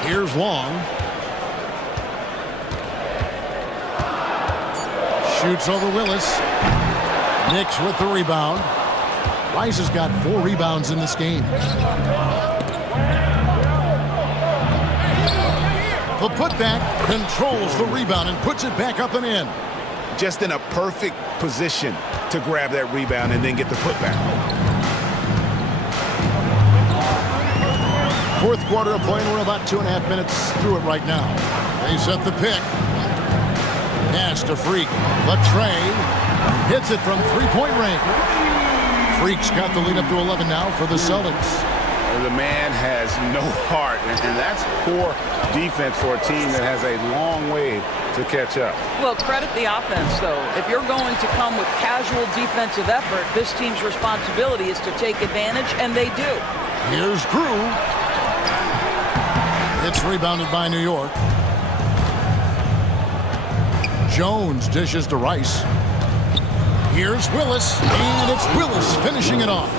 Here's Long. Shoots over Willis. Knicks with the rebound. Rice has got 4 rebounds in this game. The putback controls the rebound and puts it back up and in. Just in a perfect position to grab that rebound and then get the putback. Fourth quarter of play, and we're about 2.5 minutes through it right now. They set the pick. Pass to Freak. Latre hits it from three-point range. Freak's got the lead up to 11 now for the Celtics. The man has no heart, and that's poor defense for a team that has a long way to catch up. Well, credit the offense, though. If you're going to come with casual defensive effort, this team's responsibility is to take advantage, and they do. Here's Crew. It's rebounded by New York. Jones dishes to Rice. Here's Willis, and it's Willis finishing it off.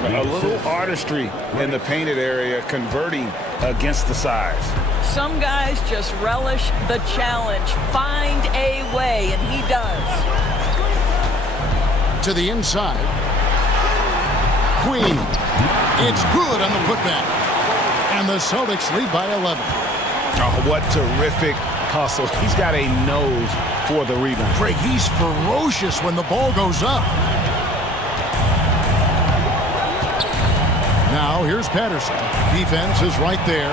A little artistry in the painted area, converting against the size. Some guys just relish the challenge. Find a way, and he does. To the inside. Queen. It's good on the putback. And the Celtics lead by 11. Oh, what terrific hustle. He's got a nose for the rebound. Greg, he's ferocious when the ball goes up. Now, here's Patterson. Defense is right there.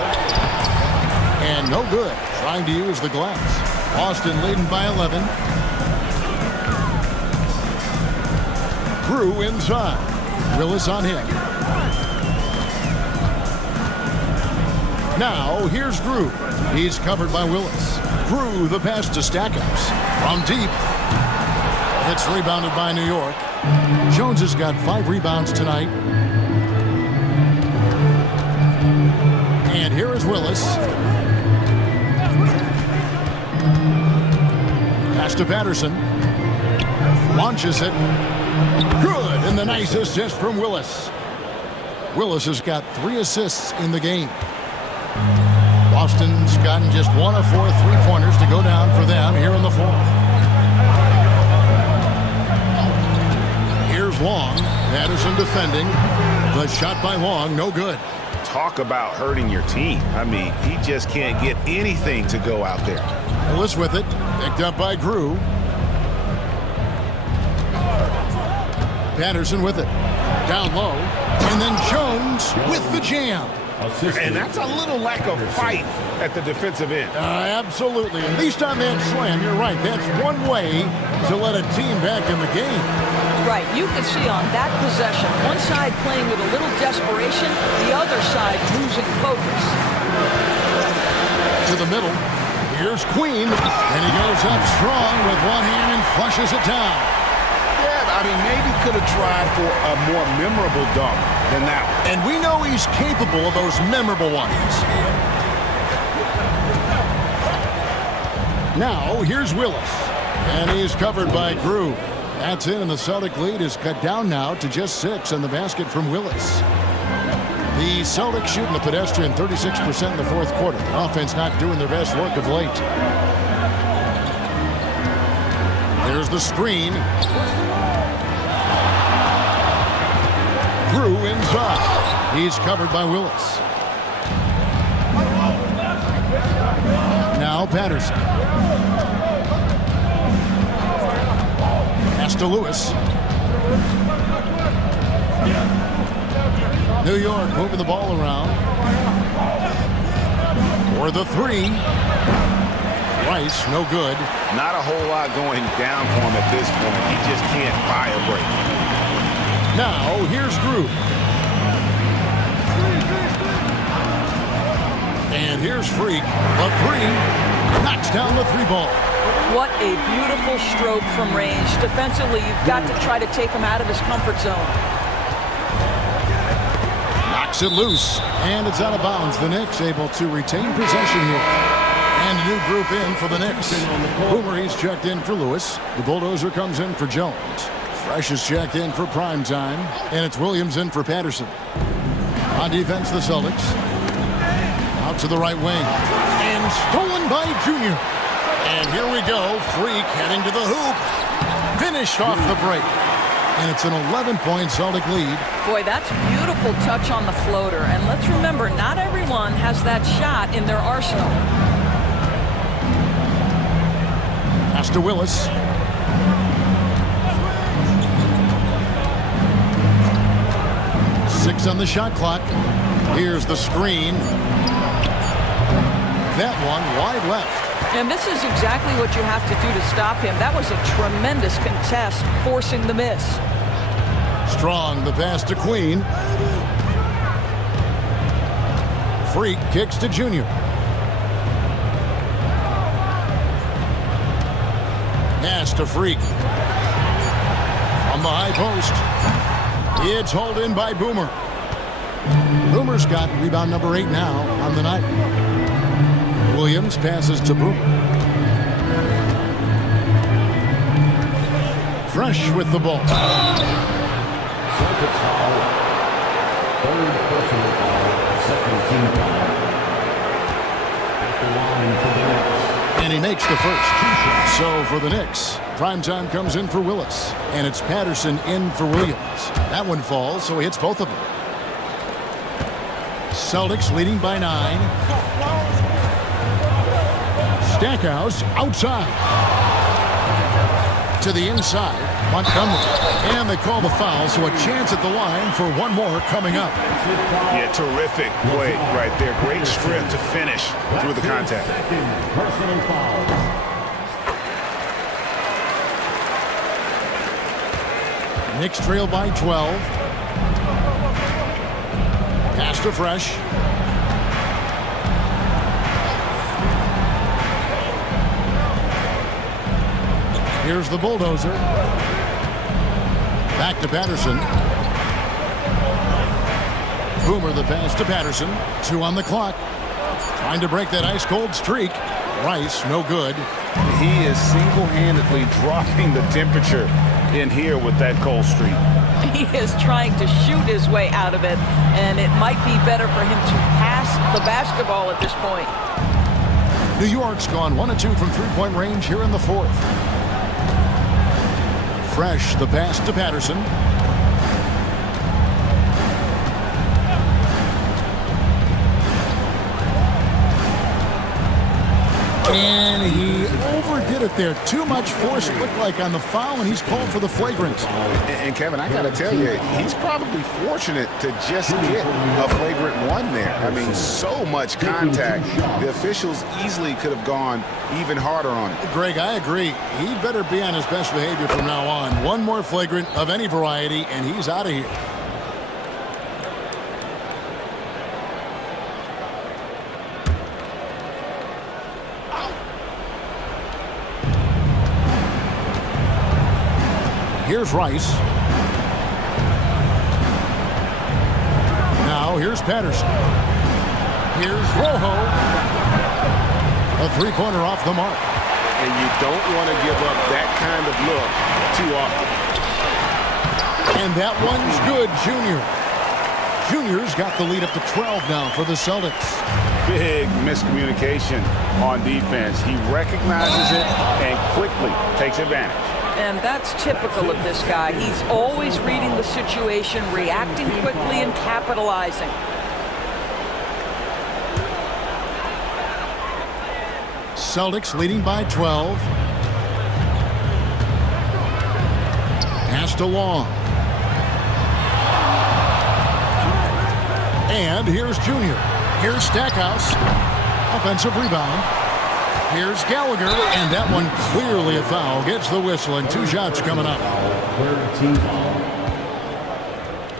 And no good. Trying to use the glass. Boston leading by 11. Crew inside. Willis on him. Now, here's Drew. He's covered by Willis. Drew, the pass to Stackhouse. From deep. It's rebounded by New York. Jones has got 5 rebounds tonight. And here is Willis. Pass to Patterson. Launches it. Good, and the nice assist from Willis. Willis has got 3 assists in the game. Boston's gotten just 1 of 4 3-pointers to go down for them here in the fourth. Here's Long. Patterson defending. The shot by Long, no good. Talk about hurting your team. I mean, he just can't get anything to go out there. Willis with it. Picked up by Crew. Patterson with it. Down low. And then Jones with the jam. And that's a little lack of fight at the defensive end. Absolutely. At least on that slam, you're right. That's one way to let a team back in the game. Right. You can see on that possession, one side playing with a little desperation, the other side losing focus. To the middle. Here's Queen. And he goes up strong with one hand and flushes it down. Yeah, I mean, maybe could have tried for a more memorable dunk than that one. And we know he's capable of those memorable ones. Now, here's Willis. And he's covered by Crew. That's it, and the Celtic lead is cut down now to just 6 on the basket from Willis. The Celtics shooting a pedestrian 36% in the fourth quarter. The offense not doing their best work of late. There's the screen. Crew inside. He's covered by Willis. Now Patterson. Pass to Lewis. New York moving the ball around. For the 3. Rice, no good. Not a whole lot going down for him at this point. He just can't buy a break. Now, here's Drew. And here's Freak. The 3 knocks down the 3 ball. What a beautiful stroke from range. Defensively, you've got to try to take him out of his comfort zone. Knocks it loose, and it's out of bounds. The Knicks able to retain possession here. And a new group in for the Knicks. Boomer, he's checked in for Lewis. The Bulldozer comes in for Jones. Fresh is checked in for prime time. And it's Williams in for Patterson. On defense, the Celtics. Out to the right wing. And stolen by Junior. And here we go. Freak heading to the hoop. Finished off the break. And it's an 11-point Celtic lead. Boy, that's beautiful touch on the floater. And let's remember, not everyone has that shot in their arsenal. Pass to Willis. Six on the shot clock. Here's the screen. That one wide left. And this is exactly what you have to do to stop him. That was a tremendous contest, forcing the miss. Strong, the pass to Queen. Freak kicks to Junior. Pass to Freak. From the high post. It's hauled in by Boomer. Boomer's got rebound number 8 now on the night. Williams passes to Boomer. Fresh with the ball. Celtics foul. Third personal foul. Second team foul. At the line for the Knicks. And he makes the first. So for the Knicks, primetime comes in for Willis. And it's Patterson in for Williams. That one falls, so he hits both of them. Celtics leading by 9. Stackhouse outside. To the inside, Montgomery. And they call the foul, so a chance at the line for one more coming up. Yeah, terrific play right there. Great strip to finish through the contact. Second personal foul. Knicks trail by 12. Pass to Fresh. Here's the Bulldozer. Back to Patterson. Boomer the pass to Patterson. 2 on the clock. Trying to break that ice-cold streak. Rice, no good. He is single-handedly dropping the temperature in here with that cold streak. He is trying to shoot his way out of it, and it might be better for him to pass the basketball at this point. New York's gone 1 of 2 from three-point range here in the fourth. Fresh, the pass to Patterson. And he overdid it there. Too much force, it looked like, on the foul, and he's called for the flagrant. And Kevin, I got to tell you, he's probably fortunate to just get a flagrant 1 there. I mean, so much contact. The officials easily could have gone even harder on it. Greg, I agree. He better be on his best behavior from now on. One more flagrant of any variety, and he's out of here. Here's Rice. Now here's Patterson. Here's Rojo. A three-pointer off the mark. And you don't want to give up that kind of look too often. And that one's good, Junior. Junior's got the lead up to 12 now for the Celtics. Big miscommunication on defense. He recognizes it and quickly takes advantage. And that's typical of this guy. He's always reading the situation, reacting quickly, and capitalizing. Celtics leading by 12. Pass to Long. And here's Junior. Here's Stackhouse. Offensive rebound. Here's Gallagher, and that one clearly a foul. Gets the whistle, and 2 shots coming up. Third team foul.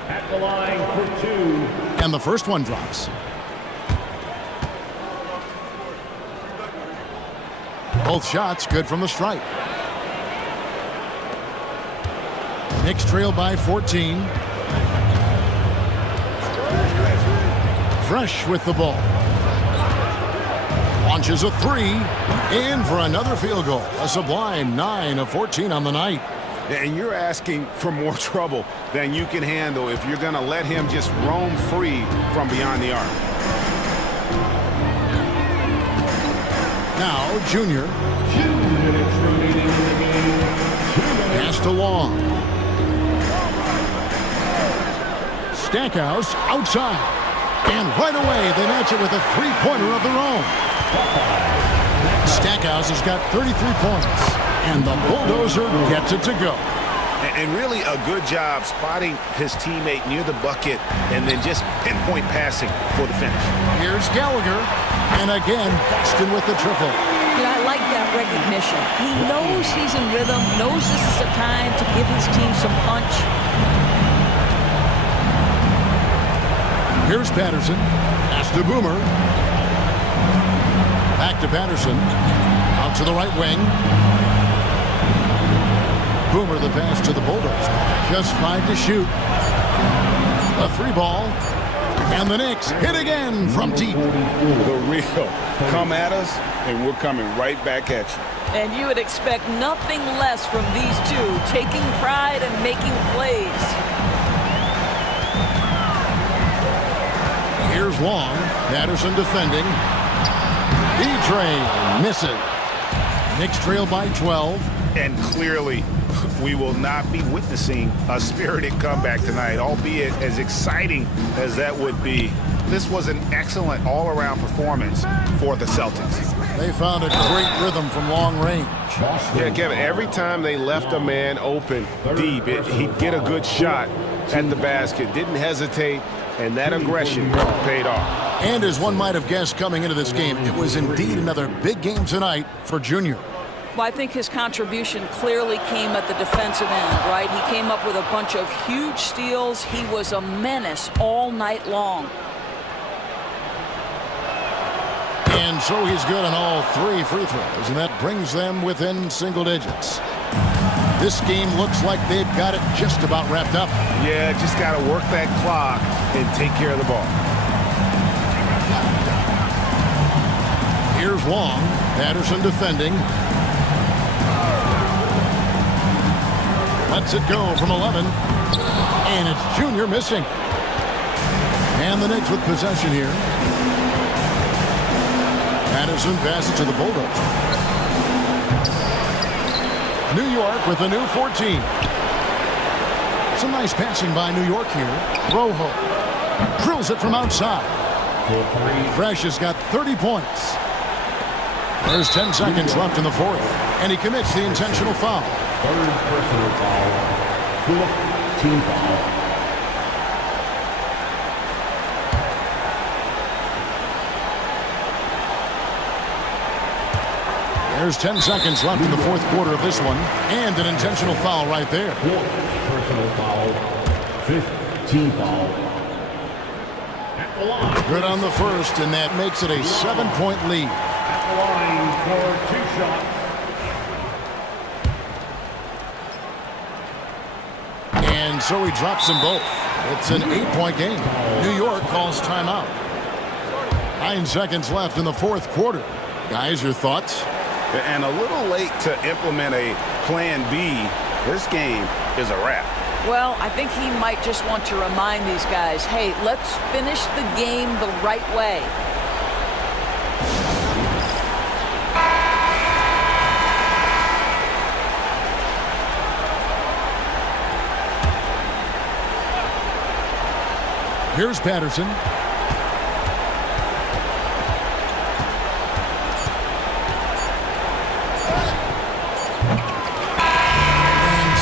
At the line for 2. And the first one drops. Both shots good from the stripe. Knicks trail by 14. Fresh with the ball. Launches a three. In for another field goal. A sublime 9 of 14 on the night. And you're asking for more trouble than you can handle if you're going to let him just roam free from beyond the arc. Now, Junior. 2 minutes remaining in the game. Pass to Long. Stackhouse outside. And right away, they match it with a three-pointer of their own. Stackhouse has got 33 points. And the bulldozer gets it to go. And really a good job spotting his teammate near the bucket and then just pinpoint passing for the finish. Here's Gallagher. And again, Boston with the triple. Yeah, I like that recognition. He knows he's in rhythm, knows this is the time to give his team some punch. Here's Patterson. Pass to Boomer. Back to Patterson. Out to the right wing. Boomer the pass to the Bulldogs. Just 5 to shoot. A 3-ball. And the Knicks hit again from deep. The real come at us, and we're coming right back at you. And you would expect nothing less from these two, taking pride and making plays. Here's Long. Patterson defending. B-Train misses. Knicks trail by 12. And clearly, we will not be witnessing a spirited comeback tonight, albeit as exciting as that would be. This was an excellent all-around performance for the Celtics. They found a great rhythm from long range. Yeah, Kevin, every time they left a man open deep, he'd get a good shot at the basket. Didn't hesitate, and that aggression paid off. And as one might have guessed coming into this game, it was indeed another big game tonight for Junior. Well, I think his contribution clearly came at the defensive end, right? He came up with a bunch of huge steals. He was a menace all night long. And so he's good on all 3 free throws, and that brings them within single digits. This game looks like they've got it just about wrapped up. Yeah, just got to work that clock and take care of the ball. Here's Long. Patterson defending. Lets it go from 11. And it's Junior missing. And the Knicks with possession here. Patterson passes to the Bulldogs. New York with a new 14. Some nice passing by New York here. Rojo drills it from outside. Fresh has got 30 points. There's 10 seconds left in the fourth. And he commits the intentional foul. 3rd personal foul. 4th team foul. There's 10 seconds left in the fourth quarter of this one. And an intentional foul right there. 4th personal foul. 5th team foul. At the line. Good on the first, and that makes it a 7-point lead. At the line for 2 shots. And so he drops them both. It's an 8-point game. New York calls timeout. 9 seconds left in the fourth quarter. Guys, your thoughts? And a little late to implement a plan B. This game is a wrap. Well, I think he might just want to remind these guys, hey, let's finish the game the right way. Here's Patterson.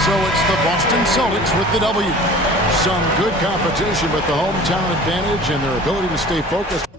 So it's the Boston Celtics with the W. Some good competition with the hometown advantage and their ability to stay focused.